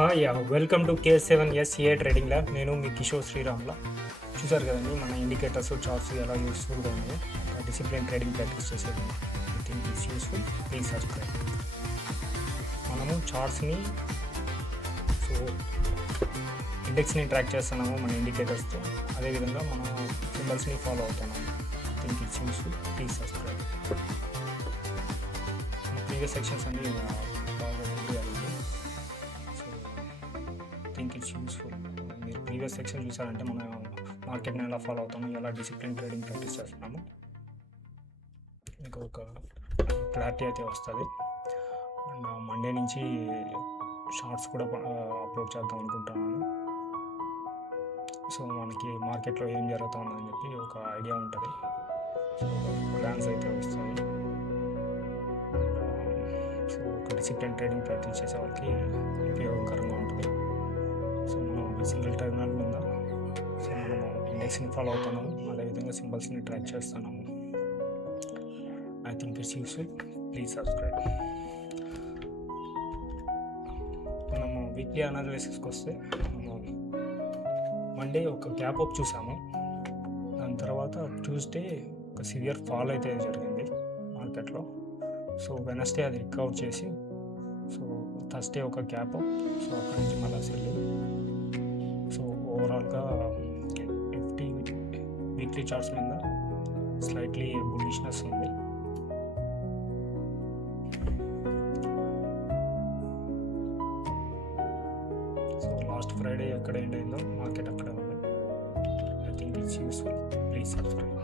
Welcome to K7SEA trading lab. నేను మీ కిషోర్ శ్రీరామ్లా. చూసారు కదండి మన ఇండికేటర్స్ చార్ట్స్ ఎలా యూస్ఫుల్గా ఉన్నాయి. డిసిప్లిన్ ట్రేడింగ్ ప్రాక్టీస్ చేసేది. I think it's useful. Please subscribe. మనము చార్ట్స్ని సో ఇండెక్స్ని ట్రాక్ చేస్తున్నాము మన ఇండికేటర్స్తో. అదేవిధంగా మనం సింబల్స్ని ఫాలో అవుతున్నాము. I think it's useful. Please subscribe. Previous sections అన్ని బాగా థింక్ ఇట్స్ యూస్ఫుల్. మీరు ప్రీవియస్ సెక్షన్ చూసారంటే మనం మార్కెట్ని ఎలా ఫాలో అవుతాము, ఎలా డిసిప్లిన్ ట్రేడింగ్ ప్రాక్టీస్ చేస్తున్నాము, మీకు ఒక క్లారిటీ అయితే వస్తుంది. అండ్ మండే నుంచి షార్ట్స్ కూడా అప్లోడ్ చేద్దాం అనుకుంటున్నాను. సో మనకి మార్కెట్లో ఏం జరుగుతుందని చెప్పి ఒక ఐడియా ఉంటుంది. సో ప్లాన్స్ అయితే వస్తాయి. సో ఒక డిసిప్లిన్ ట్రేడింగ్ ప్రాక్టీస్ చేసే వాళ్ళకి ఉపయోగకరంగా ఉంటుంది. సో మనం సింగిల్ టెర్మినల్ మీద సో మనము ఇండెక్స్ని ఫాలో అవుతున్నాము, అదేవిధంగా సింబల్స్ని ట్రాక్ చేస్తున్నాము. I think it's useful. Please subscribe. మనము వీక్లీ అనాలిసిస్కి వస్తే మనము మండే ఒక గ్యాప్ అప్ చూసాము. దాని తర్వాత ట్యూస్డే ఒక సివియర్ ఫాల్ అయితే జరిగింది మార్కెట్లో. సో వెనస్డే అది రికవర్ చేసి సో థర్స్డే ఒక గ్యాప్ అప్. సో అక్కడి నుంచి మళ్ళీ సెల్. సో ఓవరాల్గా FT వీక్లీ చార్ట్స్ మీద స్లైట్లీ బుల్లిష్నెస్ ఉంది. సో లాస్ట్ ఫ్రైడే ఎక్కడ ఎండ్ అయిందో మార్కెట్ అక్కడ ఉంది. I think it's useful. Please subscribe.